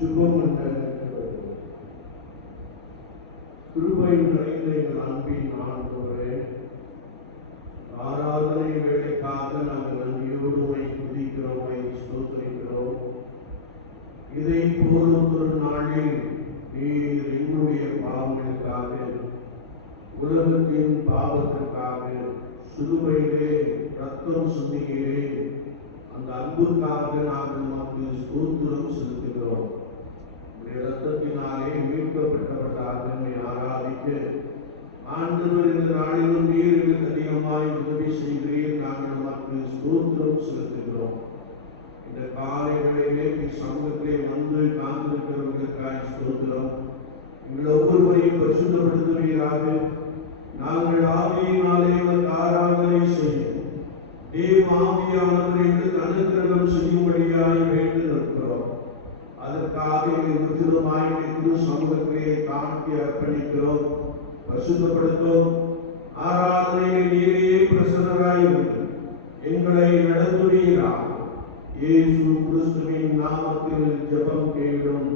கிருபை நிறைந்த எங்கள் அன்பின் ஆண்டவரே, ஆராதனை வேலைக்காக நாங்கள் நன்றியோடு உம்மை துதிக்கிறோம், உம்மை ஸ்தோத்திரிக்கிறோம். இதை போலும் ஒரு நாளில் நீர் எங்களுடைய பாவங்களுக்காக, உலகத்தின் பாவத்திற்காக சிலுவையிலே ரத்தம் சிந்தியிலே அந்த அன்புக்காக நாங்கள் நமக்கு ஸ்தோத்திரம் செலுத்துகிறோம். இரத்தத்தினாலே மீட்கப்பட்டவர்களாக நம்மை ஆராதிக்க ஆண்டவர் இந்த நாளிலும் நீர் எங்களுக்கு அதிகமாய் உதவி செய்கிறீர். நாங்கள் நமக்கு ஸ்தோத்திரம் செலுத்துகிறோம். இந்த காலை வேளையிலே சமூகத்திலே வந்து காத்திருக்கிறவர்களுக்காய் ஸ்தோத்திரம். எங்கள் ஒவ்வொருவரையும் பரிசுத்தப்படுத்துவீராக. நாங்கள் ஆவியினாலே ஆராதனை செய்ய தேவ ஆவியானவர் எங்களுக்கு அனுக்கிரகம் செய்யும்படியாய் வேண்டி நிற்கிறோம். அதற்காக எங்கள் முற்றிலுமாய் திரு சமூகத்திலே காட்டி அர்ப்பணிக்கிறோம், பரிசுத்தப்படுத்தும். ஆராதனையை நீரே பிரசன்னராயிருந்து எங்களை நடத்துவீராக. இயேசு கிறிஸ்துவின் நாமத்தில் ஜெபம் கேளும்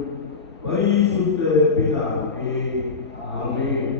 பரிசுத்த பிதாவே, ஆமென்.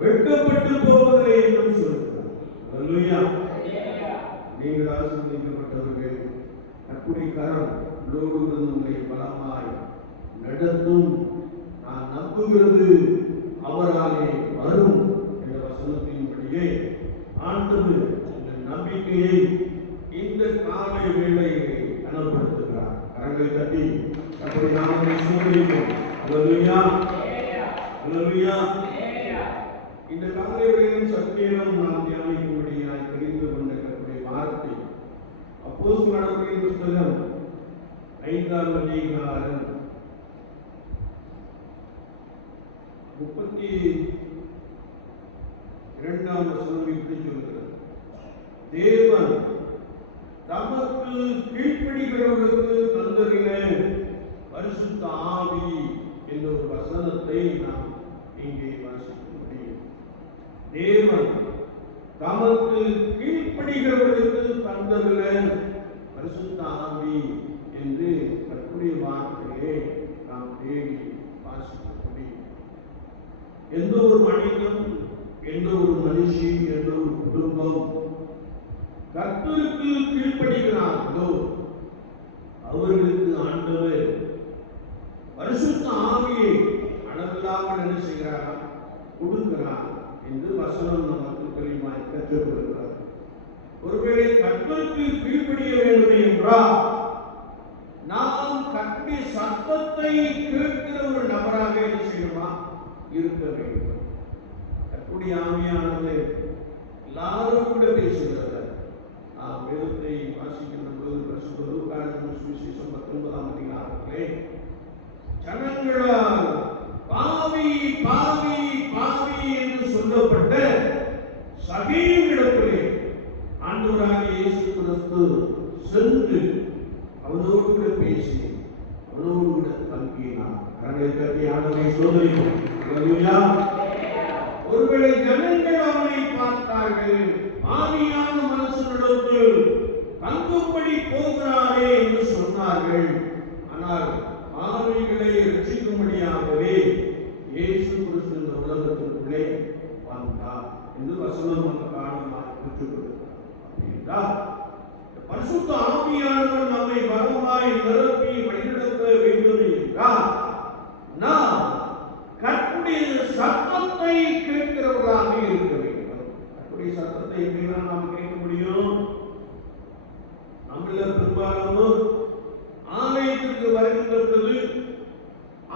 வெட்கப்பட்டு போவதில்லை என்றும் சொல்கிறார். கரம் உங்களோடு உங்களை பலமாய் நடத்தும். நான் நம்புகிறது அவராலே வரும் என்ற வசனத்தின்படியே ஆண்டவர் இந்த நம்பிக்கையை இந்த காலை வேளையிலே கனப்படுத்துகிறார். கரங்களை தட்டி அப்படி நாம சூழ்நிலைப்போம். அல்லேலூயா, அல்லேலூயா. இந்த காலை வேளையின் சத்தியம் நாம் தியானிக்கும்படியாய் தெரிந்து கொண்ட கர்த்தருடைய வார்த்தை அப்போஸ்தலர் நடவடிக்கைகளின் புத்தகம் 5ஆம் அதிகாரம் 32ஆம் வசனம் இப்படி சொல்கிறது: தேவன் தமக்கு கீழ்ப்படிகிறவர்களுக்கு தந்தரின பரிசுத்த ஆவி என்ற ஒரு வசனத்தை நாம் இங்கே வாசிக்க முடியும். தேவன் தமக்கு கீழ்ப்படிகிறவர்களுக்கு தந்தரின பரிசுத்த ஆவி என்று கர்த்தருடைய வார்த்தையை நாம் தேடி வாசிக்க முடியும். எந்த ஒரு மனிதன், எந்த ஒரு மனுஷி, எந்த ஒரு குடும்பம் கர்த்தருக்கு கீழ்ப்படிகிறார்களோ அவர்களுக்கு ஆண்டவர் பரிசுத்த ஆவியை அளவில்லாமல் என்ன செய்கிறாரா? கொடுக்கிறார் என்று வசனம் நமக்கு தெளிவாய் கற்றுக் கொடுக்கிறார். ஒருவேளை கர்த்தருக்கு கீழ்ப்படிய வேண்டும் என்றால் நாம் கர்த்தருடைய சத்தத்தை கேட்கிற ஒரு நபராக என்ன செய்யணுமா? இருக்க வேண்டும். கர்த்தருடைய ஆவியானது எல்லாரும் கூட பேசுகிறது. வேதத்தை வாசிக்கின்ற பொழுது பரிசுத்த லூக்கா சுவிசேஷம் 19ஆம் அதிகாரத்திலே ஜனங்களால் பாவி பாவி பாவி என்று சொல்லப்பட்ட சகீமிடத்திலே ஆண்டவராகிய இயேசு கிறிஸ்து சென்று அவனோடு கூட பேசி அவனோடு கூட தங்கினார். கரங்களை தட்டி ஆண்டவரை சோதரிப்போம். அல்லேலூயா. ஒருவேளை ஜனங்கள் அவனை பார்த்தார்கள், ஆவியான மனுஷனிடத்து தங்கும்படி போகிறாரே என்று சொன்னார்கள். ஆனால் ஆவிகளை ரட்சிக்கும்படியாகவே இயேசு கிறிஸ்து இந்த உலகத்திற்குள்ளே வந்தார் என்று வசனம் நமக்கு காரணமாக கற்றுக் கொடுக்கிறார். பரிசுத்த ஆவியானவர் நம்மை பலமாய் நிரப்பி வழிநடத்த வேண்டும் என்றால் நாம் கர்த்தருடைய சத்தத்தை கேட்கிறவர்களாக இருக்க வேண்டும். கர்த்தருடைய சத்தத்தை எப்படிலாம் நாம் கேட்க முடியும்? நம்மள பெரும்பாலும் ஆலயத்திற்கு வருகின்ற பொழுது,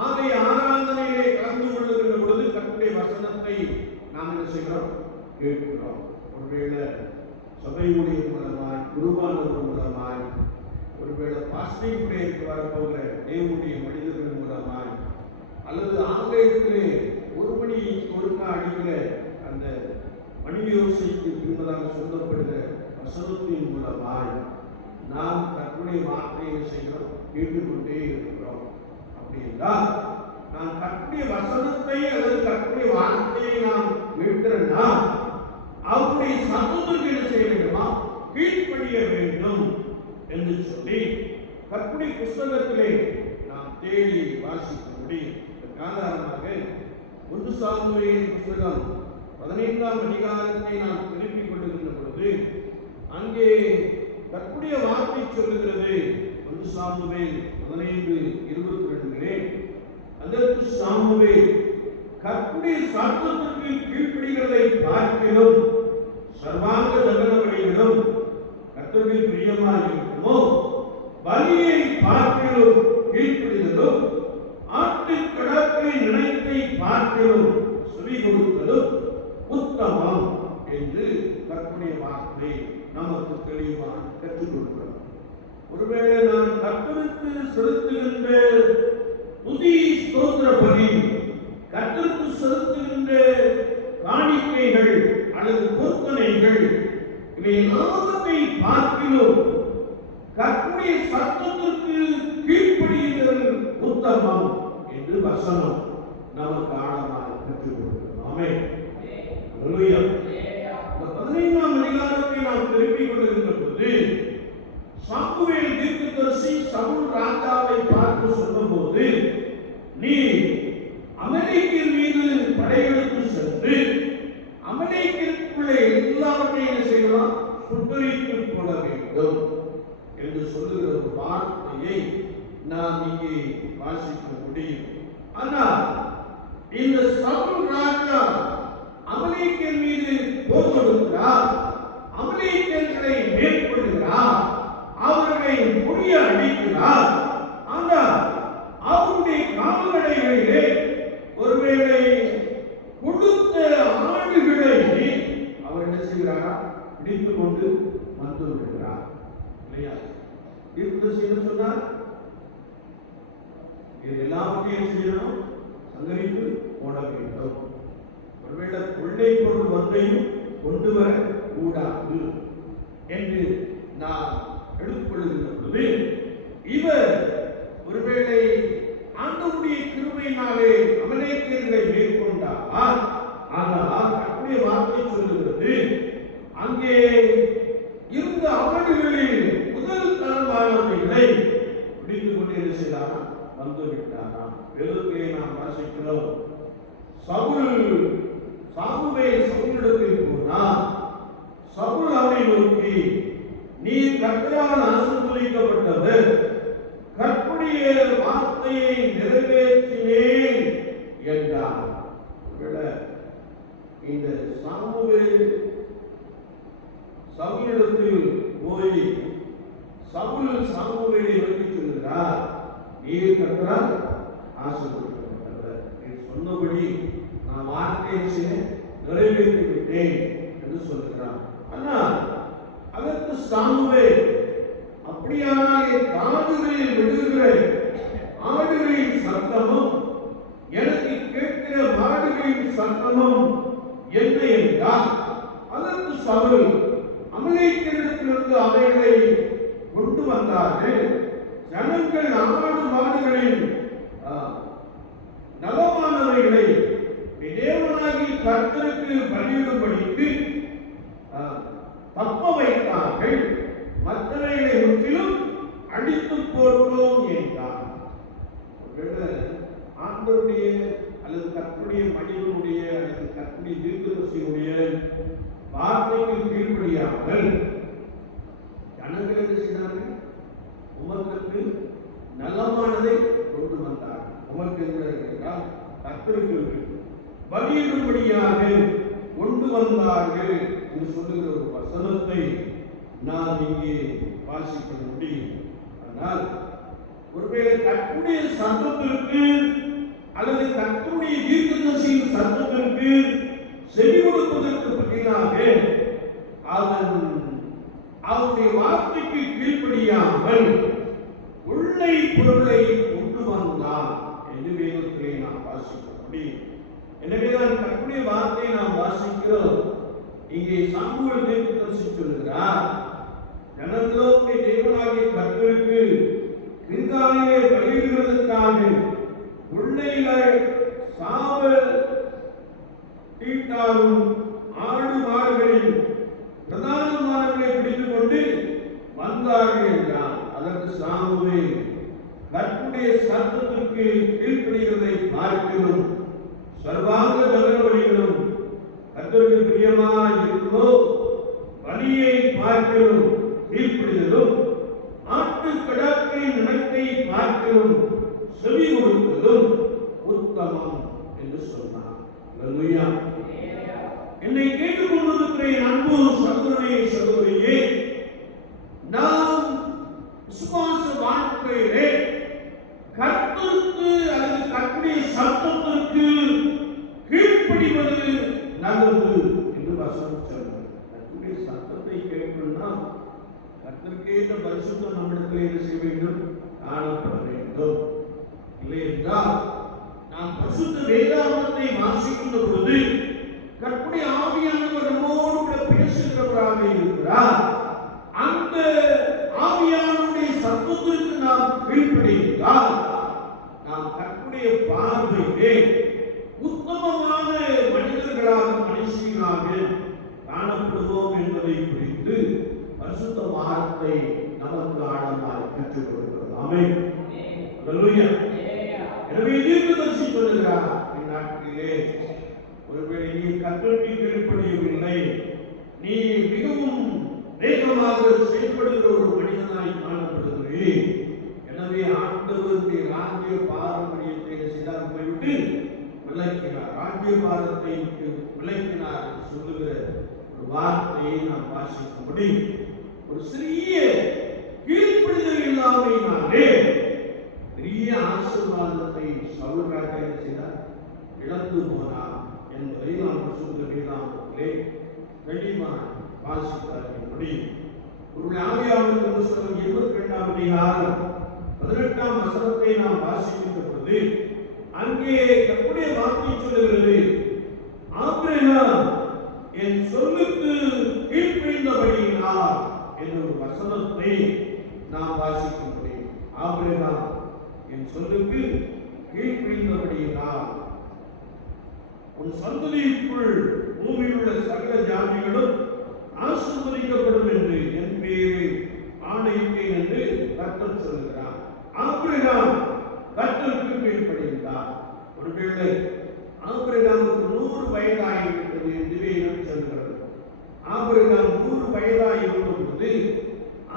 ஆலய ஆராதனையிலே கலந்து கொள்ளுகின்ற பொழுது கர்த்தருடைய வசனத்தை நாம் என்ன செய்கிறோம்? கேட்கிறோம். ஒருவேளை சபை ஊழியர் மூலமாய், குருவானவர் மூலமாய், ஒருவேளை பாஸ்டிங் பிரேயருக்கு வரப்போகிற தேவனுடைய மனிதர்கள் மூலமாய், அல்லது ஆலயத்திலே ஒரு மணி ஒருக்கா அடிக்கிற அந்த மணி யோசைக்கு பின்பதாக சொல்லப்படுகிற வசனத்தின் மூலமாய் நாம் கர்த்தருடைய வார்த்தையை செய்கிறோம், கேட்டுக்கொண்டே இருக்கிறோம். அப்படி என்றால் நாம் கர்த்தருடைய வசனத்தை அல்லது கர்த்தருடைய வார்த்தையை நாம் கேட்கிறோம்னா அவருடைய சத்தத்துக்கு என்ன செய்ய வேண்டுமா? கீழ்ப்படிய வேண்டும் என்று சொல்லி கர்த்தருடைய புஸ்தகத்திலே நாம் தேடி வாசிக்க முடியும். ஆதாரமாக 1 சாமுவேல் புஸ்தகம் 15ஆம் அதிகாரத்தை நாம் திருப்பிக் கொண்டிருக்கின்ற பொழுது அங்கே கர்த்தருடைய வார்த்தை சொல்லுகிறது. 1 சாமுவேல் 15:22 அதற்கு சாமுவேல் கர்த்தருடைய சத்தத்திற்கு கீழ்ப்படிகிறதை பார்க்கிறோம் சர்வாங்க தகன பலிகளும் கர்த்தருக்கு பிரியமாக இருக்குமோ, பலியை பார்க்கிறோம் கீழ்ப்படிதலும் ஆட்டுக்கடாக்களின் நினைத்தை பார்க்கிறோம் செவி கொடுத்தலும் உத்தமம் என்று கர்த்தருடைய வார்த்தை நமக்கு தெளிவாக கற்றுக் கொடுக்கிறோம். ஒருவேளை நான் கர்த்தருக்கு செலுத்துகின்ற துதி ஸ்தோத்திர பலி, கர்த்தருக்கு செலுத்துகின்ற காணிக்கைகள் அல்லது பொருத்தனைகள், இவை எல்லாவற்றை பார்க்கிறோம் கர்த்தருடைய சத்தத்திற்கு கீழ்ப்படியுதல் உத்தமம் என்று வசனம் நமக்கு ஆழமாக கற்றுக் கொடுக்கிறோம். ஆமென். அல்லேலூயா. 15ஆம் அதிகாரத்தை நாம் திருப்பிக் கொண்டிருந்த பொழுது சாமுவேல் தீர்க்கதரிசி சவுல் ராஜாவை பார்த்து சொன்னபோது, நீ அமலேக்கியர் மீது படையெடுத்து சென்று அமலேக்கியருக்குள்ளே எல்லாவற்றையும் செய்யலாம் சுட்டரித்துக் கொள்ள வேண்டும் என்று சொல்லுகிற ஒரு வார்த்தையை நாம் இங்கே வாசிக்க முடியும். ஆனால் இந்த சவுல் ராஜா அமலேக்கியர் மீது போர் தொடுக்கிறார், அமலேக்கியர்களை மேற்கொள்கிறார், அவர்களை முறியடிக்கிறார். ஆனால் அவருடைய கால்நடைகளிலே ஒருவேளை கொடுத்த ஆடுகளை அவர் என்ன செய்கிறாரா, பிடித்துக் கொண்டு வந்து விடுகிறார். இல்லையா? தீர்க்கதரிசி சொன்னார், இது எல்லாவற்றையும் செய்யணும், சங்கரித்து போட வேண்டும். ஒருவேளை கொள்ளை பொருள் ஒன்றையும் கொண்டு வர கூடாது என்று நான் எடுத்துக்கொள்கின்ற பொழுது, இவர் ஒருவேளை ஆண்டவருடைய கிருபையினாலே அமலேக்கியர்களை மேற்கொண்டார். ஆனால் கர்த்தருடைய வார்த்தை சொல்லுகிறது, அங்கே இருந்த ஆடுகளில் முதல் தரமானவைகளை பிடித்துக் கொண்டு என்ன செய்தாராம், வந்து விட்டாராம். வேதத்திலே நாம் வாசிக்கிறோம், சவுல் சவுலிடத்தில் போனார். சவுல் அவனை நோக்கி, நீ கர்த்தரால் ஆசீர்வதிக்கப்பட்டவர், கர்த்தருடைய வார்த்தையை நிறைவேற்றினேன் என்றார். இந்த சவுலிடத்தில் போய் சவுல் சாமுவேலை நோக்கி சொல்கிறார், நீர் கர்த்தரால் ஆசீர்வதிக்கப்பட்டவர், நீ சொன்னபடி நான் வார்த்தையை நிறைவேற்றி விட்டேன் என்று சொல்கிறார். ஆனால் அதற்கு சாமுவேல், அப்படியானால் என் காதுகளில் விழுகிற ஆடுகளின் சத்தமும் எனக்கு கேட்கிற மாடுகளின் சத்தமும் என்ன என்றால், அதற்கு சவுல், அமலேக்கியரிடத்திலிருந்து அவைகளை கொண்டு வந்தார்கள், ஜனங்கள் ஆடு மாடுகளின் நலமானவைகளை தேவனாகி கர்த்தருக்கு பலியிடும்படிக்கு தப்ப வைத்தார்கள், மற்றவைகளை முற்றிலும் அடித்து போட்டோம் என்றார். ஆண்டவருடைய அல்லது கர்த்தருடைய மனிதனுடைய அல்லது கர்த்தருடைய தீர்க்கதரிசியுடைய வார்த்தைக்கு கீழ்ப்படியாமல் ஜனங்கள் என்ன செய்தார்கள், உமக்கு நலமானதை கொண்டு வந்தார்கள். உமக்கு என்றால் கர்த்தருக்கு பலியிடும்படியாக கொண்டு வந்தார்கள் என்று சொல்லுகிற ஒரு வசனத்தை நான் இங்கே வாசிக்க முடியும். ஆனால் ஒருவேளை கர்த்தருடைய சத்தத்திற்கு அல்லது கர்த்தருடைய தீர்க்கதரிசியின் சத்தத்திற்கு செவி கொடுப்பதற்கு பதிலாக அவருடைய வார்த்தைக்கு கீழ்ப்படியாமல் உள்ளை பொருளை கொண்டு வந்தார் என்று வேதத்திலே நாம் வாசிக்க முடியும். எனவேதான் கர்த்தருடைய வார்த்தையை நாம் வாசிக்கிறோம். இங்கே சாமுவேல் தீர்க்கதரிசி சொல்கிறார், ஜனங்களோடு தேவனாகிய கர்த்தருக்கு கில்காலிலே பலியிடுவதற்காக உள்ளையில சாவ தீட்டாலும் ஆடு மாடுகளில் பிரதானமானவர்களை பிடித்துக் கொண்டு வந்தார்கள் என்றார். அதற்கு சாமுவேல், கர்த்தருடைய சத்தத்திற்கு கீழ்ப்படிகிறதை பார்க்கிறோம், சர்வாங்க தகன பலிகளும் கர்த்தருக்கு பிரியமாய் இருக்கிறோ பலியை பார்க்கிறோம், கீழ்ப்படிதலும் ஆட்டு கடாக்களின் நினைத்தை பார்க்கிறோம், செவி கொடுத்ததும் உத்தமம் என்று சொன்னார். அல்லேலூயா. என்னை கேட்டுக் கொண்டிருக்கிற அன்பு சகோதரனே சகோதரியே, நாம் விசுவாச வாழ்க்கையிலே கர்த்தருக்கு அல்லது கர்த்தருடைய சத்தத்திற்கு கீழ்ப்படிவது நல்லது என்று வசனம் சொல்கிறது. கர்த்தருடைய சத்தத்தை கேட்கணும்னா கர்த்தருக்கேற்ற பரிசுத்தம் நம்மிடத்தில் என்ன செய்ய வேண்டும், காணப்பட வேண்டும். இல்லை என்றால் நாம் பரிசுத்த வேதாகமத்தை வாசிக்கின்ற பொழுது கர்த்தருடைய ஆவியானவர் நம்மோடு கூட பேசுகிறவராக இருக்கிறார். அந்த ஆவியானவருடைய சத்தத்திற்கு நாம் கீழ்ப்படிந்தால் நாம் கர்த்தருடைய பார்வையிலே உத்தமமான மனிதர்களாக மனுஷிகளாக காணப்படுவோம் என்பதை குறித்து பரிசுத்த வார்த்தை நமக்கு ஆழமாக கற்றுக் கொடுக்கிறது. ஆமென். அல்லேலூயா. எனவே தீர்க்கதரிசி சொல்லுகிறார், இந்நாட்களிலே ஒருவேளை நீ கர்த்தருக்கு கீழ்ப்படியவில்லை, நீ மிகவும் வேகமாக செயல்படுகிற ஒரு மனிதனாய் காணப்படுகிறாய். இருக்கிறது. எனவே ஆண்டவருடைய ராஜ்ய பாரம்பரியத்தை செய்தார் போய்விட்டு விளக்கினார், ராஜ்ய பாரத்தை விளக்கினார் சொல்லுகிற ஒரு வார்த்தையை நாம் வாசிக்கும்படி ஒரு சிறிய கீழ்ப்படிதல் இல்லாமையினாலே பெரிய ஆசீர்வாதத்தை சவுல் ராஜா செய்தார், இழந்து போனார் என்பதை நாம் சொல்லுகிற வேதாகமத்திலே தெளிவாக வாசித்தார்படி ஒரு ஆதியாகம புத்தகம் 22ஆம் அதிகாரம் 18ஆம் வசனத்தை நாம் வாசிக்கின்ற பொழுது அங்கே கர்த்தருடைய வார்த்தை சொல்லுகிறது, ஆபிரகாம் என் சொல்லுக்கு கீழ்ப்படிந்தபடியினார் என்ற ஒரு வசனத்தை நாம் வாசிக்க முடியும். ஆபிரகாம் என் சொல்லுக்கு கீழ்ப்படிந்தபடியினார் உன் சந்ததிக்குள் பூமியில் உள்ள சகல ஜாதிகளும் ஆசீர்வதிக்கப்படும் என்று என் பேரை ஆணையிட்டேன் என்று கர்த்தர் சொல்கிறார். ஆபிரகாம் கர்த்தருக்கு கீழ்ப்படிந்தார். ஒருவேளை ஆபிரகாமுக்கு 100 வயதாகிவிட்டது என்று வேதம் சொல்கிறது. ஆபிரகாம் 100 வயதாகிவிட்டபோது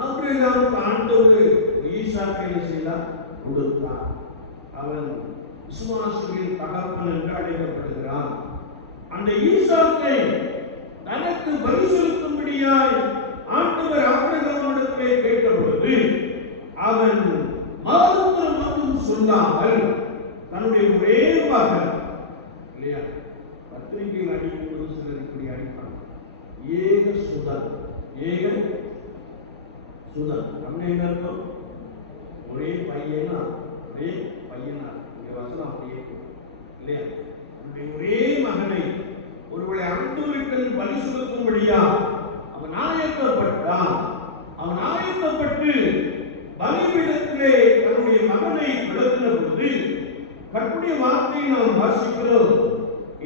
ஆபிரகாமுக்கு ஆண்டவர் ஈசாக்கை செய்தார், கொடுத்தார். அவன் விசுவாசிகளின் தகப்பன் என்று அழைக்கப்படுகிறான். அந்த ஈசாக்கை தனக்கு பலி செலுத்தும்படியாய் ஆண்டவர் ஆபிரகாமிடத்திலே கேட்டபொழுது அவன் மாத்திரம் சொல்லாமல் தன்னுடைய ஒரே மகன், இல்லையா, பத்திரிகையில் அடிக்கும்போது சிலர் இப்படி அடிப்பாங்க, ஏக சுதன். ஏக சுதன் நம்ம என்ன அர்த்தம்? ஒரே பையனா, ஒரே பையனா. இங்க வசனம் அப்படியே இல்லையா? தன்னுடைய ஒரே மகனை ஒருவரை ஆண்டவருக்கு பலி செலுத்தும்படியா அவன் ஆயத்தப்பட்டான். அவன் ஆயத்தப்பட்டு பலிபீடத்திலே தன்னுடைய மகனை விளக்கின பொழுது கர்த்தருடைய வார்த்தையை நாம் வாசிக்கிறோம்.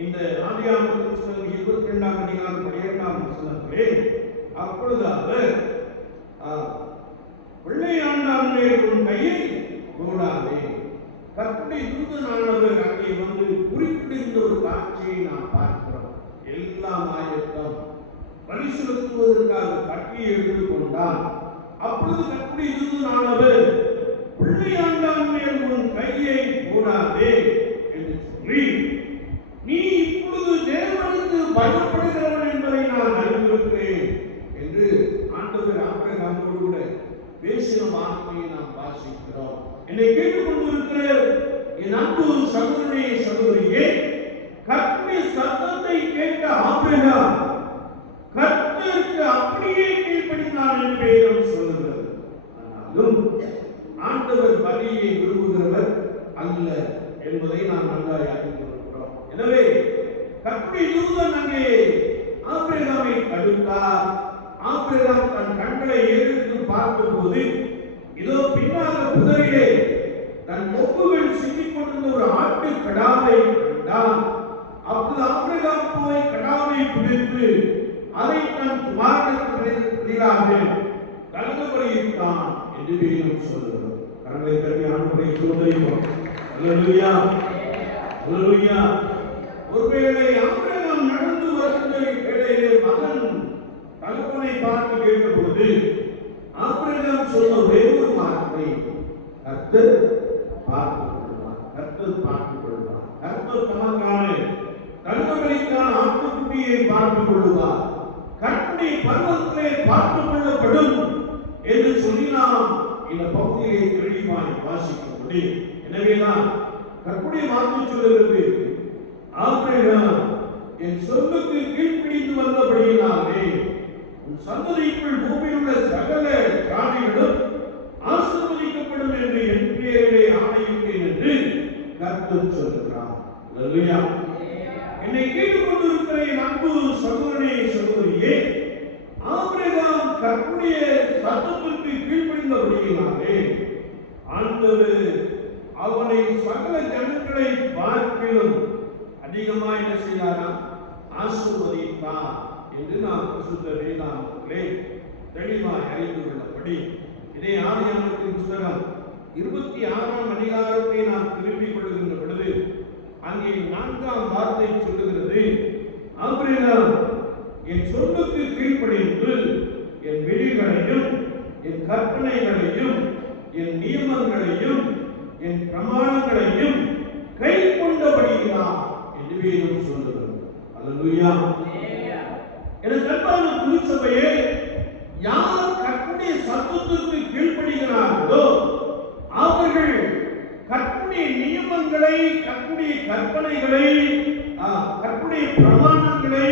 இந்த ஆதியாகம புத்தகம் 22ஆம் அதிகாரம் 12ஆம் வசனத்திலே அப்பொழுது அவர் பிள்ளையாண்டான் உன் கையை போடாதே. கர்த்தருடைய தூதனானவர் அங்கே வந்து குறிப்பிட்டிருந்த ஒரு காட்சியை நாம் பார்க்கிறோம். எல்லாம் ஆயத்தம், பலி செலுத்துவதற்காக கட்டியை எடுத்துக் கொண்டான். அப்பொழுது கர்த்தருடைய தூதனானவர் பிள்ளையாண்டான் மேல் உன் கையை போடாதே என்று சொல்லி, நீ இப்பொழுது தேவனுக்கு பயப்படுகிறவன் என்பதை நான் அறிந்திருக்கிறேன் என்று ஆண்டவர் ஆபிரகாமோடு கூட பேசின வார்த்தையை நாம் வாசிக்கிறோம். என்னை கேட்டுக்கொண்டிருக்கிற என் அன்பு சகோதரனே, சகோதரியே, கர்த்தருடைய சத்தத்தை கேட்ட ஆபிரகாம் கர்த்தருக்கு அப்படியே கீழ்ப்படிந்தான் என்று வேதம் சொல்லுகிறது. ஆனாலும் ஆண்டவர் பலியை விரும்புகிறவர் அல்ல என்பதை நாம் நன்றாக அறிந்திருக்கிறோம். எனவே கர்த்தருடைய தூதன் அங்கே ஆபிரகாமை தடுத்தார். ஆபிரகாம் தன் கண்களை ஏறெடுத்து பார்த்தபோது இதோ பின்னாக புதரிலே தன் கொப்புகள் சிக்கிக் கொண்டிருந்த ஒரு ஆட்டு கடாவை கண்டான். அப்போது ஆபிரகாம் போய் கடாவை பிடித்து அதை தன் குமாரனுக்கு பதிலாக கலந்து பலியிட்டான் என்று வேதம் சொல்கிறது. கரங்களை தட்டி ஆண்டவரை ஸ்தோத்திரிப்போம். அல்லேலூயா, அல்லேலூயா. ஒருவேளை ஆபிரகாம் நடந்து வருகின்ற வேளையிலே மகன் தகப்பனை பார்த்து கேட்டபொழுது ஆபிரகாம் சொன்ன ஒரே ஒரு வார்த்தை, கர்த்தர் பார்த்துக் கொள்வார், கர்த்தர் பார்த்துக் கொள்வார், கர்த்தர் தமக்கான கருவறைக்கான ஆட்டுக்குட்டியை பார்த்துக் கொள்வார், கர்த்தருடைய பர்வத்திலே பார்த்துக் கொள்ளப்படும் என்று சொல்லி நாம் இந்த பகுதியை தெளிவாய் வாசிக்க முடியும். எனவேதான் கர்த்தருடைய வார்த்தை சொல்லுகிறது, ஆபிரகாம் என் சொல்லுக்கு கீழ்ப்படிந்து வந்தபடியினாலே உன் சந்ததிக்குள் பூமியில் உள்ள சகல ஜாதிகளும் ஆசீர்வதிக்கப்படும் என்று என் பேரிலே ஆணையிட்டேன் என்று கர்த்தர் சொல்கிறார். அல்லேலூயா. என்னை கேட்டுக்கொண்டிருக்கிற என் அன்பு சகோதரனே, சகோதரியே, ஆபிரகாம் கர்த்தருடைய சத்தத்திற்கு கீழ்ப்படிந்தபடியினாலே ஆண்டவர் அவனை சகல ஜனங்களை பார்க்கிலும் அதிகமாக என்ன செய்தாராம்? ஆசீர்வதித்தார் என்று நாம் பரிசுத்த வேதாகமத்திலே தெளிவாக அறிந்து கொள்ளப்படி இதே ஆதியாகமத்தின் புத்தகம் 26ஆம் அதிகாரத்தை நாம் திருப்பிக் கொள்கின்ற பொழுது அங்கே 4ஆம் வார்த்தை சொல்லுகிறது, ஆபிரகாம் என் சொல்லுக்கு கீழ்ப்படிந்து என் விதிகளையும் என் கற்பனைகளையும் என் நியமங்களையும் என் பிரமாணங்களையும் கை கொண்டபடியார் என்று வேதம் சொல்லுகிறது. அல்லேலூயா. எனக்கு அன்பான திருச்சபையே, யார் கர்த்தருடைய சத்தத்திற்கு கீழ்ப்படிகிறார்களோ அவர்கள் கர்த்தருடைய நியமங்களை, கர்த்தருடைய கற்பனைகளை, கர்த்தருடைய பிரமாணங்களை,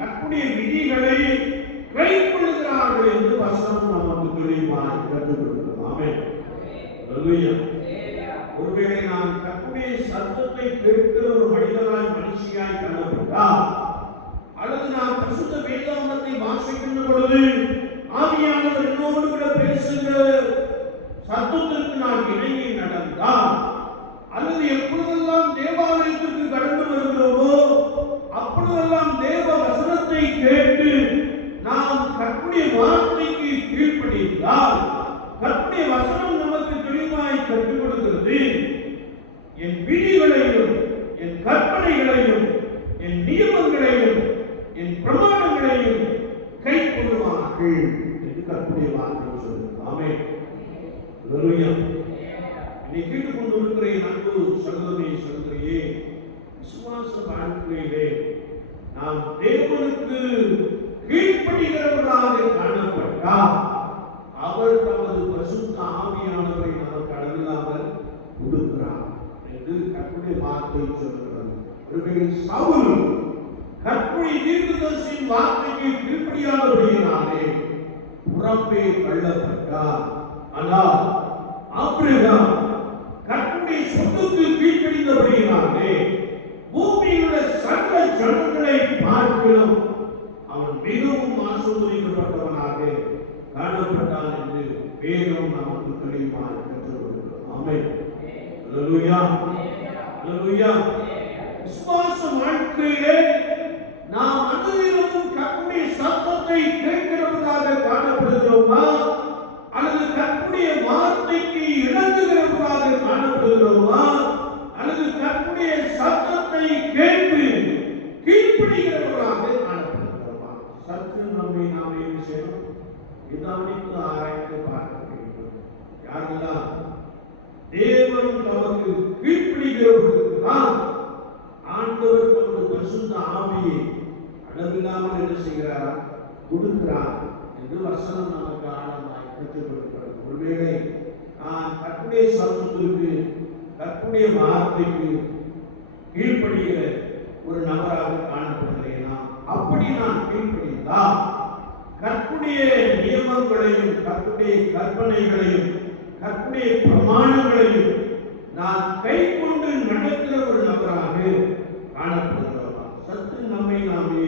கர்த்தருடைய விதிகளை கைக்கொள்கிறார்கள் என்று வசனம் நமக்கு தெளிவாய் கற்றுக் கொடுக்கிறது. ஆமென். அல்லேலூயா. ஒருவேளை நான் கர்த்தருடைய சத்தத்தை கேட்கிற ஒரு மனிதனாய், மனுஷியாய் காணப்பட்டால், அல்லது நான் பரிசுத்த வேதாகமத்தை வாசிக்கின்ற பொழுது ஆவியானவர் என்னோடு கூட பேசுகிற சத்தத்திற்கு நான் இணங்கி நடந்தால், அல்லது எப்பொழுதெல்லாம் தேவாலயத்திற்கு கடந்து வருகிறோமோ அப்பொழுதெல்லாம் தேவ வசனத்தை கேட்டு நாம் கர்த்தருடைய வார்த்தைக்கு கீழ்ப்படிந்தால், கர்த்தருடைய வசனம் நமக்கு தெளிவாய் கற்றுக் கொடுக்கிறது. என் விதிகளையும் என் கற்பனைகளையும் என் நியமங்களையும் என் பிரமாணங்களையும் கை கொள்வார்கள் என்று கர்த்தருடைய வார்த்தை சொல்லுகிறது. ஆமென். அல்லேலூயா. நீ கேட்டுக் கொண்டிருக்கிற என் அன்பு சகோதரி, சகோதரியே, விசுவாச வாழ்க்கையிலே நாம் தேவனுக்கு கீழ்ப்படிகிறவர்களாக காணப்பட்டால் அவர் தமது பரிசுத்த ஆவியானவரை நமக்கு அளவில்லாமல் கொடுக்கிறார் என்று கர்த்தருடைய வார்த்தை சொல்கிறது. ஒருவேளை சவுல் கர்த்தருடைய தீர்க்கதரிசியின் வார்த்தைக்கு கீழ்ப்படியாதபடியினாலே புறம்பே தள்ளப்பட்டார். ஆனால் ஆபிரகாம் கர்த்தருடைய சொத்துக்கு கீழ்ப்படிந்தபடியினாலே பூமியில் உள்ள சகல ஜனங்களை பார்க்கிறோம் அவன் மிகவும் ஆசீர்வதிக்கப்பட்டவனாக காணப்பட்டான் என்று வேதம் நமக்கு தெளிவாய் கற்றுக் கொடுக்கிறது. ஆமென். அல்லேலூயா. அல்லேலூயா. விசுவாச வாழ்க்கையிலே நாம் அனுதினமும் கர்த்தருடைய சத்தத்தை கேட்கிறவர்களாக காணப்படுகிறோமா, அல்லது கர்த்தருடைய வார்த்தைக்கு இணங்குகிறவர்களாக காணப்படுகிறோமா, அல்லது கர்த்தருடைய சத்தத்தை கேட்டு கீழ்ப்படிகிறவர்களாக காணப்படுகிறோமா? சற்று நம்மை நாமே செய்யணும், நிதானித்து ஆராய்ந்து பார்க்க வேண்டும். யாரெல்லாம் தேவன் நமக்கு கீழ்ப்படிகிறவர்களுக்கு தான் ஆண்டவர் தமது பரிசுத்த ஆவியை அளவில்லாமல் என்ன செய்கிறார், கொடுக்கிறார் என்று வசனம் நமக்கு ஆழமாய் கற்றுக் கொடுக்கிறது. ஒருவேளை நான் கர்த்தருடைய சத்தத்திற்கு, கர்த்தருடைய வார்த்தைக்கு கீழ்ப்படிகிற ஒரு நபராக காணப்படுகிறேனா? அப்படி நான் கீழ்ப்படிந்தால் கர்த்தருடைய நியமங்களையும், கர்த்தருடைய கற்பனைகளையும், கர்த்தருடைய பிரமாணங்களையும் நான் கை கொண்டு நடக்கிற ஒரு நபராக காணப்படுகிறோமா? சற்று நம்மை நாமே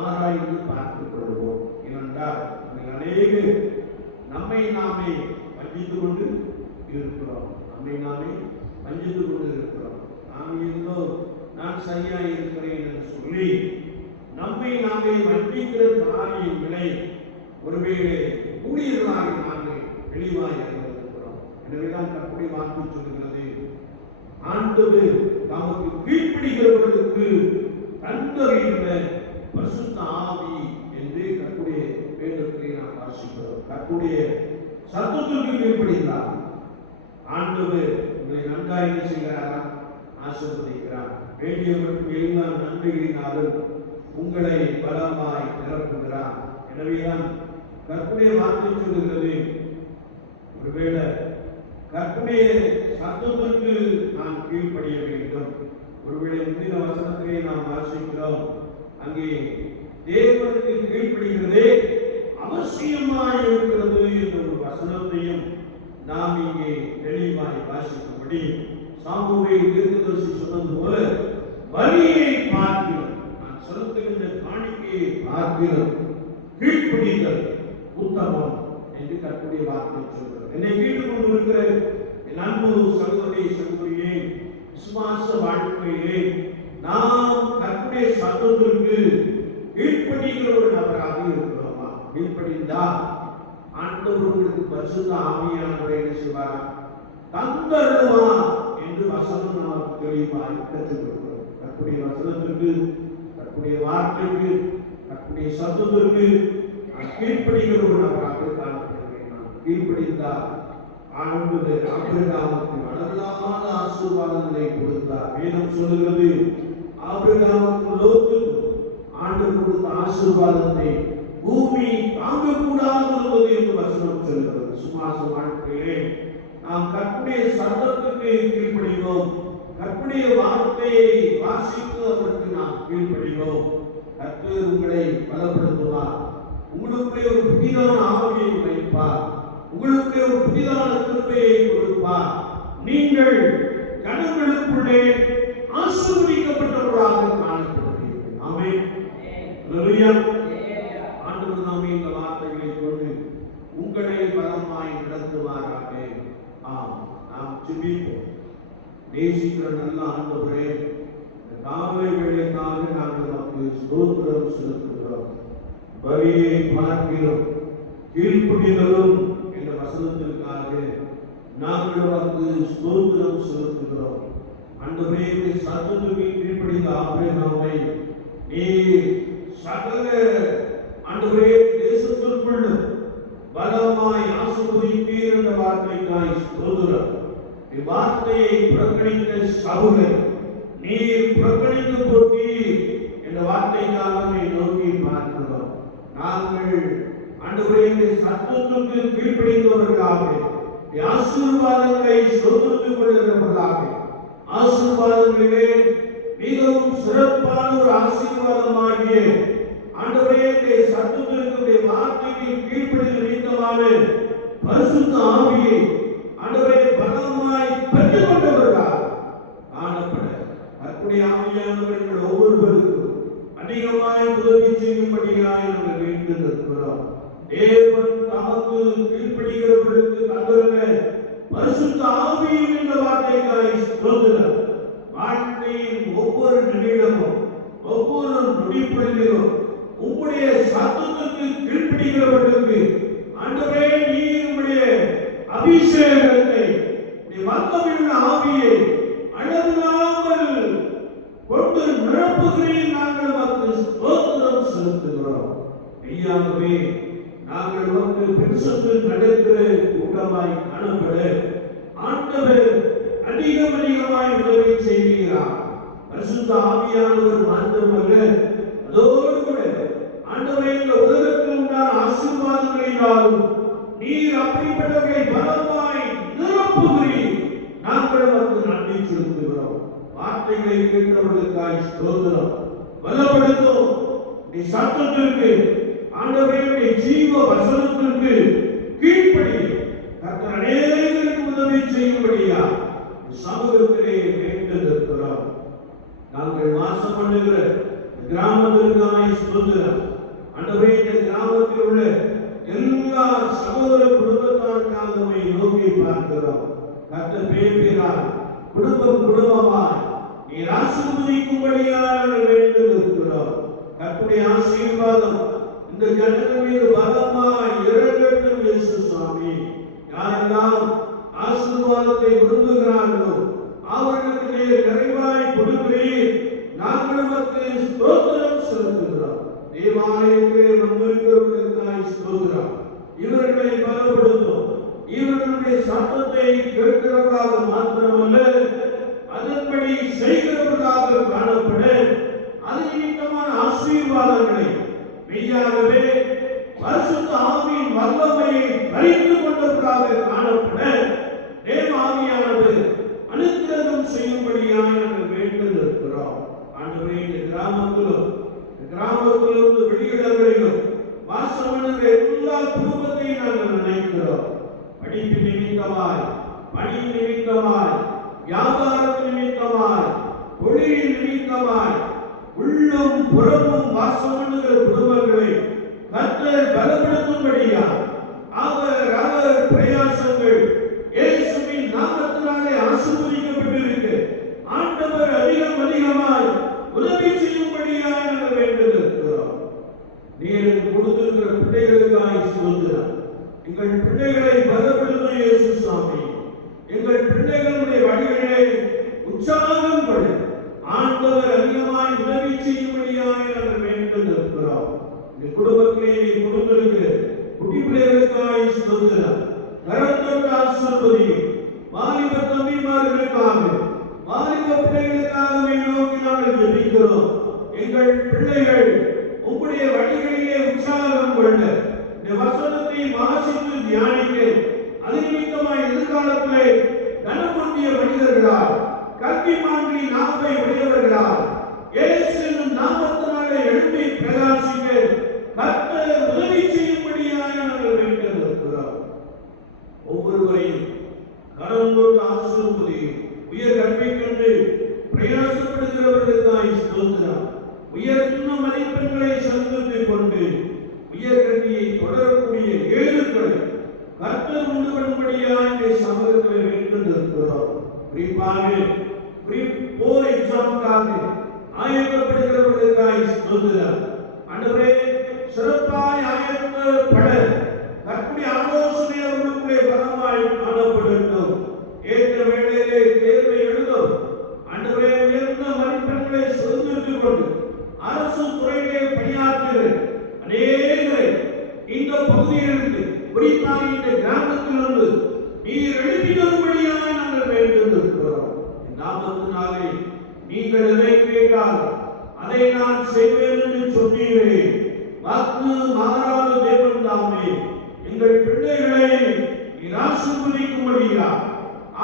ஆராய்ந்து பார்த்துக் கொள்வோம். ஏனென்றால் அநேகர் நம்மை நாமே வஞ்சித்துக் கொண்டு இருக்கிறோம். நம்மை நாமே வஞ்சித்துக் கொண்டு இருக்கிறோம். நாம் ஏதோ நான் சரியா இருக்கிறேன் என்று சொல்லி நம்மை நாமே வஞ்சிக்கிற காரியங்களை ஒருவேளை ஊழியர்களாக நாங்கள் தெளிவாக இருக்கிறோம். எனவேதான் கர்த்தருடைய வார்த்தை சொல்கிறது, ஆண்டவர் நமக்கு கீழ்ப்படிகிறவர்களுக்கு தந்தருகின்ற பரிசுத்த ஆவி என்று கர்த்தருடைய வேதத்திலே நாம் வாசிக்கிறோம். கர்த்தருடைய சத்தத்திற்கு கீழ்ப்படிந்தார் ஆண்டவர் உங்களை நன்றாக என்ன செய்கிறாரா, ஆசீர்வதிக்கிறார். வேண்டியவர்களுக்கு எல்லா நன்மைகளினாலும் உங்களை பலமாய் நிரப்புகிறார். எனவேதான் கர்த்தருடைய வார்த்தை சொல்கிறது, ஒருவேளை கர்த்தருடைய சத்தத்திற்கு நாம் கீழ்ப்படிய வேண்டும். ஒருவேளை முந்தின வசனத்திலே நாம் வாசிக்கிறோம், அங்கே தேவனுக்கு கீழ்ப்படிகிறதே அவசியமாய் இருக்கிறது என்ற ஒரு வசனத்தையும் நாம் இங்கே தெளிவாய் வாசிக்கும்படி சாமுவேல் தீர்க்கதரிசி சொன்னது போல பலியை பார்க்கிறோம், நான் செலுத்துகின்ற காணிக்கையை பார்க்கிறோம், கீழ்ப்படிதல் உத்தமம் என்று கர்த்தருடைய வார்த்தை சொல்கிறது. என்னை கேட்டுக் கொண்டிருக்கிற என் அன்பு சகோதரி, சகோதரியே, விசுவாச வாழ்க்கையிலே நாம் கர்த்தருடைய சத்தத்திற்கு கீழ்ப்படிகிற ஒரு நபராக இருக்கிறோமா? கீழ்ப்படிந்தால் ஆண்டவர் உங்களுக்கு பரிசுத்த ஆவியானவரை என்ன செய்வார், தந்தருவார் என்று வசனம் நமக்கு தெளிவாய் கற்றுக் கொடுக்கிறோம். கர்த்தருடைய வசனத்திற்கு, கர்த்தருடைய வார்த்தைக்கு, கர்த்தருடைய சத்தத்திற்கு கீழ்ப்படிகிற ஒரு நபராக காணப்படுகிறேன். நான் கீழ்ப்படிந்தால் ஆண்டவர் ஆபிரகாமுக்கு அளவில்லாத ஆசீர்வாதங்களை கொடுத்தார். வேதம் சொல்லுகிறது, ஆபிரகாமுக்கு லோத்துக்கு ஆண்டவர் கொடுத்த ஆசீர்வாதத்தை பூமி தாங்கக்கூடாது என்று வசனம் சொல்கிறது. சுமாச வாழ்க்கையிலே நாம் கர்த்தருடைய சத்தத்துக்கு கீழ்ப்படிவோம், கர்த்தருடைய வார்த்தையை வாசித்து அவருக்கு நாம் கீழ்ப்படிவோம். கர்த்தர் உங்களை பலப்படுத்துவார், உங்களுக்குள்ளே ஒரு புதிதான ஆவியை வைப்பார், உங்களுக்குள்ளே ஒரு புதிதான கிருபையை கொடுப்பார். நீங்கள் கனவுகளுக்குள்ளே ஆசீர்வதிக்கப்பட்டவர்களாக காணப்படுவீர்கள். ஆமென். அல்லேலூயா. ஆண்டவர் நாமே இந்த வார்த்தைகளை கொண்டு உங்களை பலமாய் நடத்துவாராக. நாம் ஜெபிப்போம். நேசிக்கிற நல்ல ஆண்டவரே, இந்த காலை வேளைக்காக நாங்கள் உமக்கு ஸ்தோத்திரம் செலுத்துகிறோம். பலியை பார்க்கிறோம், கீழ்ப்படிதலும் என்ற வசனத்திற்காக நாங்கள் உமக்கு ஸ்தோத்திரம் செலுத்துகிறோம். ஆண்டவரே, இந்த சத்தத்துக்கு கீழ்ப்படிந்த ஆபிரகாமை நீர் சகல ஆண்டவரே தேசத்திற்குள் பலமாய் ஆசீர்வதிப்பீர் என்ற வார்த்தைக்காய் ஸ்தோத்திரம். வார்த்தையை புறக்கணித்த சவுலை நீர் புறக்கணித்து போட்டீர் என்ற வார்த்தைக்காக நோக்கி பார்க்கிறோம். நாங்கள் ஆண்டவரே இந்த சத்தத்துக்கு கீழ்ப்படிந்தவர்களாக ஆசீர்வாதங்களை சொந்தத்துக் கொள்கிறவர்களாக, ஆசீர்வாதங்களிலே மிகவும் சிறப்பான ஒரு ஆசீர்வாதமாகிய ஆண்டவரே இந்த சத்தத்திற்கு வார்த்தைக்கு கீழ்ப்படிந்து நிமித்தமான பரிசுத்த ஆவியை ஆண்டவரே பலமாய் பெற்றுக் கொண்டவர்களாக காணப்பட கர்த்தருடைய ஆவியானவர் எங்கள் ஒவ்வொருவருக்கும் அதிகமாய் உதவி செய்யும்படியாய் நாங்கள் வேண்டுகிறோம். தேவன் தமக்கு கீழ்ப்படிகிறவர்களுக்கு தந்துள்ள பரிசுத்த ஆவியின் என்ற வார்த்தைக்காய் ஸ்தோத்திரம். வாழ்க்கையின் ஒவ்வொரு நிமிடமும் ஒவ்வொரு நொடிப்பொழுதிலும் உம்முடைய சத்தத்துக்கு கீழ்ப்படிகிறவர்களுக்கு ஆண்டவரே நீர் உம்முடைய அபிஷேகத்தை வல்லமையுள்ள ஆவியை அளவில்லாமல் கொண்டு நிரப்புகிறேன். நாங்கள் உமக்கு ஸ்தோத்திரம் செலுத்துகிறோம். மெய்யாகவே நாங்கள் உமக்கு பரிசுத்த நடக்கிற கூட்டமாய் காணப்பட ஆண்டவர் அதிகமாய் உதவி செய்கிறார். பரிசுத்த ஆவியானவர் மாத்திரமல்ல, அதோடு கூட ஆண்டவரே இந்த உலகத்தில் உண்டான ஆசீர்வாதங்களினாலும் நீர் அப்படிப்பட்டவர்களை பலமாய் நிரப்புகிறீர். நாங்கள் உமக்கு நன்றி செலுத்துகிறோம். வார்த்தைகளை கேட்டவர்களுக்காய் ஸ்தோத்திரம். பலப்படுத்தும் நீ சத்தத்திற்கு ஆண்டவரே ஜீவ வசனத்திற்கு கீழ்ப்படி கர்த்தர் அநேகருக்கு உதவி செய்யும்படியா சமூகத்திலே வேண்டுகிறோம். நாங்கள் வாசம் பண்ணுகிற கிராமத்திற்காய் ஸ்தோத்திரம். ஆண்டவரே இந்த கிராமத்தில் உள்ள எல்லா சகோதர குடும்பத்தாருக்காக நோக்கி பார்க்கிறோம். கர்த்தர் பேசுகிறார், குடும்பம் குடும்பமாய் நீர் ஆசீர்வதிக்கும்படியாக வேண்டுகிறோம். கர்த்தருடைய ஆசீர்வாதம் இந்த ஜனங்கள் மீது பலமாய் இறங்கட்டும் இயேசு சுவாமி. யாரெல்லாம் ஆசீர்வாதத்தை விரும்புகிறார்களோ அவர்களுக்கு நீர் நிறைவாய் கொடுக்கிறீர். நாங்கள் உமக்கு ஸ்தோத்திரம் செலுத்துகிறோம். தேவாலயத்திலே வந்திருக்கிறவர்களுக்காய் ஸ்தோத்திரம். இவர்களை பலப்படுத்தும். இவர்களுடைய சத்தத்தை கேட்கிறவர்களாக மாத்திரமல்ல, அதன்படி செய்கிறவர்களாக காணப்பட அது நிமித்தமான ஆசீர்வாதங்களை மெய்யாகவே பரிசுத்த ஆவியின் வல்லமையை பறித்து கொண்டவர்களாக காணப்பட தேவ ஆவியானது அனுக்கிரகம் செய்யும்படியாக நாங்கள் வேண்டுகிறோம். ஆண்டவரே இந்த கிராமத்திலிருந்து வெளியிடங்களிலும் வாசமடைந்த எல்லா குடும்பத்தையும் நாங்கள் நினைக்கிறோம். படிப்பு நிமித்தமாய், பணி நிமித்தமாய், வியாபாரத்தின் நிமித்தமாய், தொழில் நிமித்தமாய் உள்ளும் புறமும் வாசமடைந்த குடும்பங்களை கர்த்தர் பலப்படுத்தும்படியா அவர் பிரயாசங்கள் இயேசுவின் நாமத்தினாலே ஆசீர்வதிக்கப்பட்டிருக்கு. ஆண்டவர் அதிகமாய் உதவி செய்யும்படியாக நாங்கள் வேண்டுகிறோம். நீர் கொடுத்திருக்கிற பிள்ளைகளுக்காய் ஸ்தோத்திரம். எங்கள் பிள்ளைகளை பலப்படுத்தும் இயேசு சுவாமி. எங்கள் பிள்ளைகளுடைய வழிகளை உற்சாகம் பட ஆண்டவர் அதிகமாய் உதவி செய்யும்படியாக நாங்கள் வேண்டுகிறோம். இந்த குடும்பத்திலே நீ கொடுத்திருக்கிற குட்டி பிள்ளைகளுக்காய் ஸ்தோத்திரம். கரத்தொட்டு ஆசீர்வதியும். மாத்திரமல்ல, இந்த வசனத்தை வாசித்து தியானிக்க அது நிமித்தமாய் எதிர்காலத்திலே கனமுண்டிய மனிதர்களால், கல்விமான்களின் நாவை உடையவர்களால், இயேசுவின் நாமத்தினாலே எழுப்பி பிரகாசிக்க கர்த்தர் உதவி செய்யும்படியாக நாங்கள் வேண்டியிருக்கிறோம். ஒவ்வொருவரையும் கரம் கொண்டு ஆசீர்வதி. உயர் கல்விக்கென்று பிரயாசப்படுகிறவர்களுக்காய் ஸ்தோத்திரம். உயர்ந்த மதிப்பெண்களை சந்தித்துக் கொண்டு உயர் கல்வியை தொடரக்கூடிய ஏழுக்களை கர்த்தர் உண்டு பண்ணும்படியாக இந்த சமூகத்தில் வேண்டியிருக்கிறோம். குறிப்பாக போர் எக்ஸாமுக்காக ஆயத்தப்படுகிறவர்களுக்காய் ஸ்தோத்திரம். ஆண்டவரே, சிறப்பாய் ஆயத்தப்பட கர்த்தருடைய ஆலோசனை அவர்களுடைய பலமாய் காணப்படட்டும். ஏற்ற வேளையிலே தேர்வை எழுதும் ஆண்டவரே, உயர்ந்த மதிப்பெண்களை சுதந்திரித்துக் கொண்டு அரசு துறையிலே பணியாற்றுகிற அநேகரை இந்த பகுதியிலிருந்து, குறிப்பாக இந்த கிராமத்திலிருந்து நீர் எழுப்பி வரும்படியாக நாங்கள் வேண்டியிருக்கிறோம். நாமத்தினாலே நீங்கள் எதை கேட்டால் அதை நான் செய்வேன் என்று சொன்னீரே. வாக்கு மாறாத தேவன் தாமே. எங்கள் பிள்ளைகளை நீர் ஆசீர்வதிக்கும்படியா,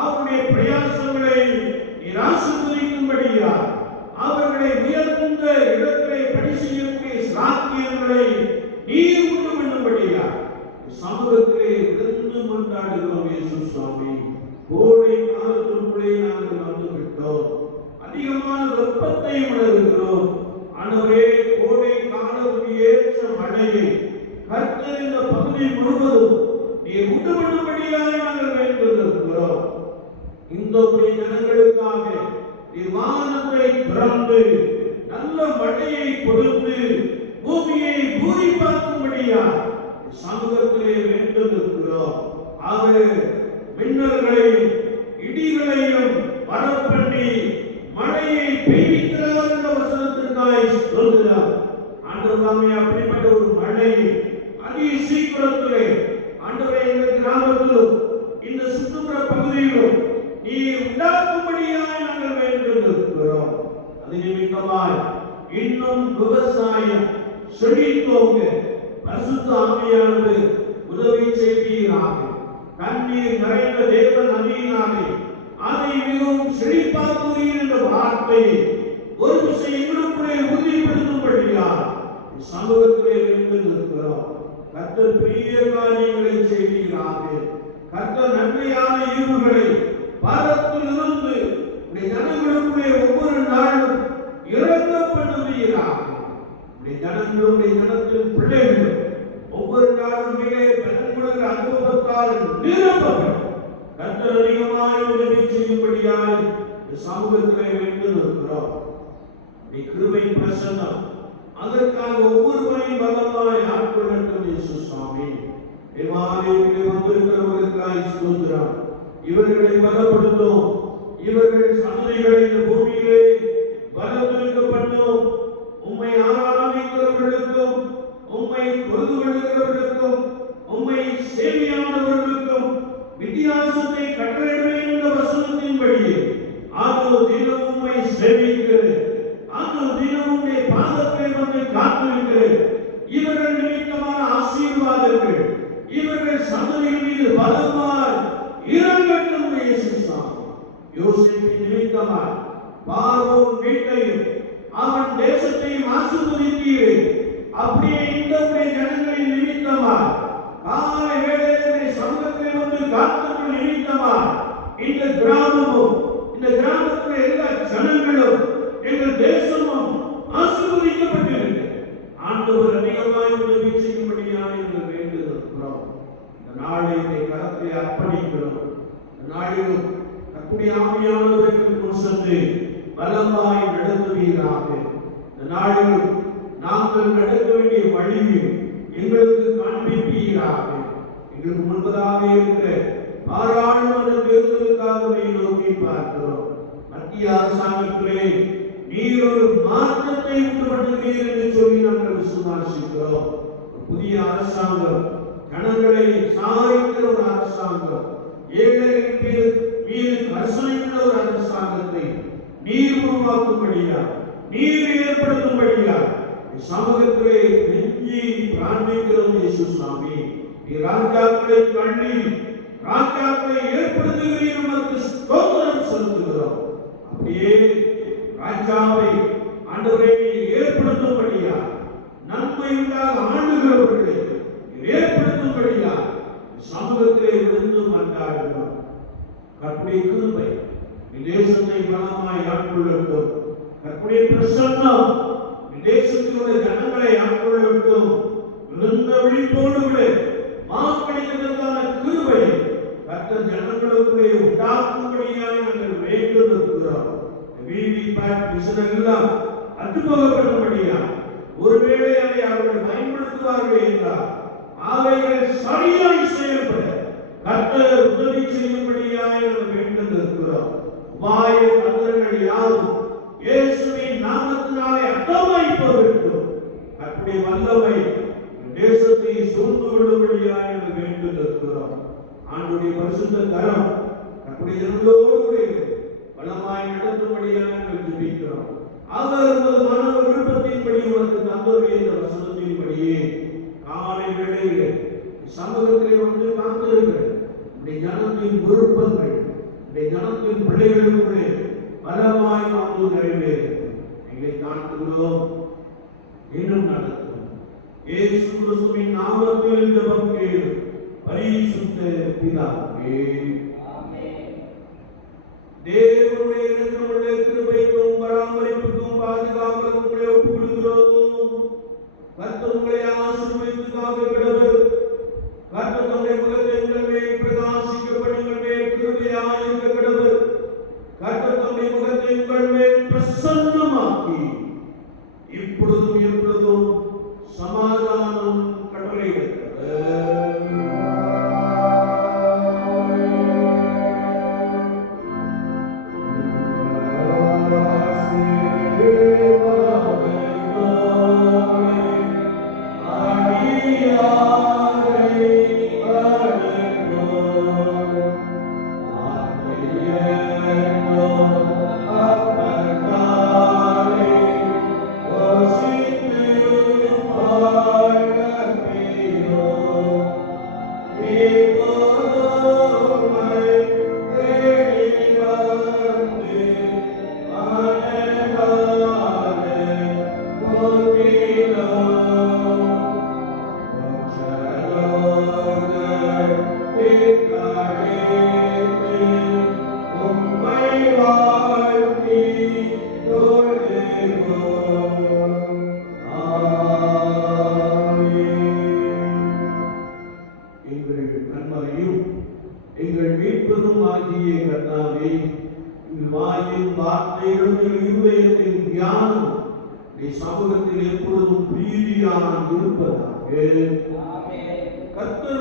அவருடைய பிரயாசங்களை நீர் ஆசீர்வதிக்கும்படியா, அவர்களை உயர்ந்த இடத்திலே பணி செய்யக்கூடிய சாத்தியங்களை நீர் உண்டு பண்ணும்படியா சமூகத்திலே விழுந்து கொண்டாடுகிறோம். இயேசு சுவாமி, கோடை காலத்திற்குள்ளே நாங்கள் வந்துவிட்டோம். அதிகமான வெப்பத்தை உணர்கிறோம். ஆண்டவரே, கோடை காலத்துக்கு ஏற்ற மழையை கர்த்தர் இந்த பகுதி முழுவதும் நீர் உண்டு பண்ணும்படியாக நாங்கள் வேண்டியிருக்கிறோம். இந்த ஜனங்களுக்காக நீர் வானத்தை திறந்து நல்ல மழையை கொடுத்து பூமியை பூரிப்பாக்கும்படியா சமூகத்திலே வேண்டியிருக்கிறோம். அவர் மின்னல்களையும் இடிகளையும் வரப்பண்ணி மழையை பெய்விக்கிறார் என்ற வசனத்திற்காய் சொல்கிறார். ஆண்டவரே, அப்படிப்பட்ட ஒரு மழை அதி சீக்கிரத்திலே ஆண்டவரே எங்கள் கிராமத்திலும் இந்த சுற்றுப்புற பகுதியிலும் நீர் உண்டாக்கும்படியாக நாங்கள் வேண்டியிருக்கிறோம். அது நிமித்தமாய் இன்னும் விவசாயம் செழித்தோங்க பரிசுத்த ஆவியானவர் உதவி செய்வீராக. தண்ணீர் நிறைந்த தேவ நதியினாலே அதை மிகவும் செழிப்பாக்குவீர் என்ற வார்த்தையை ஒரு விஷயங்களுக்குள்ளே உறுதிப்படுத்தும்படியாக சமூகத்திலே இருந்திருக்கிறோம். கர்த்தர் பெரிய காரியங்களை செய்வீராக. கர்த்தர் நன்மையான ஈவுகளை பாரத்திலிருந்து ஜனங்களுக்குள்ளே ஒவ்வொரு நாளும் இறக்க பண்ணுவீராக. ஜனங்களுடைய ஜனத்தின் பிள்ளைகள் ஒவ்வொரு நாளும் மிக பலன்களுக்கு அனுபவத்தால் நிரப்பப்படும். கர்த்தர் அதிகமாக உதவி செய்யும்படியாய் சமூகத்திலே வேண்டியிருக்கிறோம். கிருபை பிரசன்னம் அதற்காக ஒவ்வொருவரையும் பலமாய் ஆட்கொள்ளட்டும். இயேசு சுவாமி, தேவாலயத்திலே வந்திருக்கிறவர்களுக்காய் ஸ்தோத்திரம். இவர்களை பலப்படுத்தும். இவர்கள் சந்ததிகளை இந்த பூமியிலே பலப்படுத்தப்பட்டோம். உம்மை ஆராதிக்கிறவர்களுக்கும், உம்மை தொழுது கொள்கிறவர்களுக்கும், உம்மை சேவையானவர்களுக்கும் வித்தியாசத்தை கட்டளையிடுவேன் என்ற வசனத்தின்படியே ஆதோ தினம் உம்மை சேவிக்கிறேன். ஆதோ தினம் உம்முடைய பாதத்தை வந்து காத்திருக்கிறேன். இவர்கள் நிமித்தமான ஆசீர்வாதங்கள் இவர்கள் சந்ததியின் மீது பலமாய் இறங்கட்டும். யோசேப்பின் நிமித்தமாய் பார்வோன் வீட்டையும் அவன் தேசத்தையும் ஆசீர்வதித்தீரே. அப்படியே இந்த ஜனங்களின் நிமித்தமாய் காலை வேளையிலே சமூகத்தில் வந்து காத்தவர்கள் நிமித்தமாய் இந்த கிராமமும் இந்த கிராமத்தில் எல்லா ஜனங்களும் எங்கள் தேசமும் ஆசீர்வதிக்கப்பட்டிருக்கிறது. ஆண்டவர் அதிகமாய் உதவி செய்யும்படியாக எங்கள் வேண்டுகிறோம். இந்த நாளை கரத்தை அர்ப்பணிக்கிறோம். இந்த நாளிலும் கர்த்தருடைய ஆவியானவருக்கு முன் சென்று பலமாய் நடத்துவீராக. இந்த நாளிலும் நாங்கள் நடக்க வேண்டிய வழியை எங்களுக்கு காண்பிப்பீராக. எங்களுக்கு முன்பதாக இருக்கிற பாராளுமன்ற தேர்தலுக்காகவே நோக்கி பார்க்கிறோம். மத்திய அரசாங்கத்திலே நீர் ஒரு மாற்றத்தை உண்டு பண்ணுவீர் என்று சொல்லி நாங்கள் விசுவாசிக்கிறோம். புதிய அரசாங்கம், ஜனங்களை சாய்க்கிற ஒரு அரசாங்கம், ஏழைகளின் மீது கருணையுள்ள ஒரு அரசாங்கத்தை நீர் உருவாக்கும்படியா, நீர் ஏற்படுத்தும்படியா சமூகத்திலே கெஞ்சி பிரார்த்திக்கிறோம் இயேசு சுவாமி. நீ ராஜாக்களை கண்ணி ராஜாக்களை ஏற்படுத்துகிறீர், உமக்கு ஸ்தோத்திரம் செலுத்துகிறோம். அப்படியே ராஜாவை ஆண்டவரே ஏற்படுத்தும்படியா, நன்மை உண்டாக ஆண்டுகிறவர்களை ஏற்படுத்தும்படியா சமூகத்திலே விழுந்து மன்றாடுகிறோம். கர்த்தருடைய கிருபை தேசத்தை பலமாய் ஆட்கொள்ளட்டும். கர்த்தருடைய பிரசன்னம் தேசத்தினுடைய ஜனங்களை ஆட்கொள்ளட்டும். விழுந்த விழிப்போடு வாக்களிக்கிறதுக்கான கிருபை கர்த்தர் ஜனங்களுக்குள்ளே உண்டாக்கும்படியாக நாங்கள் வேண்டும் இருக்கிறோம். விஷயங்களெல்லாம் அற்றுப்போகப்படும்படியா, ஒருவேளை அதை அவர்கள் பயன்படுத்துவார்கள் என்றால் அவைகள் சரியாய் செயல்பட கர்த்தர் உதவி செய்யும்படியாக நாங்கள் வேண்டும் இருக்கிறோம். உபாய தந்திரங்கள் யாவும் இயேசுவின் நாமத்தினாலே அர்த்தமாய் போகட்டும். கர்த்தருடைய வல்லமை தேசத்தை சூழ்ந்து கொள்ளும்படியாக நாங்கள் வேண்டும் இருக்கிறோம். ஆண்டுடைய பரிசுத்த கரம் கர்த்தருடைய ஜனங்களோடு பலமாய் நடத்தும்படியாக நாங்கள் ஜெபிக்கிறோம். அவர் உமது மன விருப்பத்தின்படி உனக்கு தந்தருடைய இந்த வசனத்தின்படியே காலை வேளையிலே சமூகத்திலே வந்து காத்திருங்கள். உடைய ஜனத்தின் விருப்பங்கள் உடைய ஜனத்தின் பிள்ளைகளுக்குள்ளே பலமாய் வந்து நிறைவேறும். எங்களை காண்கிறோம், இன்னும் நடத்தும். இயேசு கிறிஸ்துவின் நாமத்தில் ஜெபம் கேளு பரிசுத்த பிதாவே. தேவனுடைய இரக்கமுள்ள கிருபைக்கும் பராமரிப்புக்கும் பாதுகாவலுக்கும் உங்களை ஒப்புக் கொடுக்கிறோம். கர்த்தர் உங்களை ஆசீர்வதித்து காக்க கடவுள். கர்த்தர் தம்முடைய முகத்தை உங்கள் மேல் பிரகாசிக்கப்படி உங்கள் மேல் கிருபையாய் இருக்க கடவுள். கர்த்தர் தம்முடைய முகத்தை உங்கள் மேல் பிரசன்னமாக்கி இப்பொழுதும் எப்பொழுதும் சமாதானம் கட்டளையிடுகிறது. சமூகத்தில் எப்பொழுதும் பிரீதியாக இருப்பதாக கர்த்தர்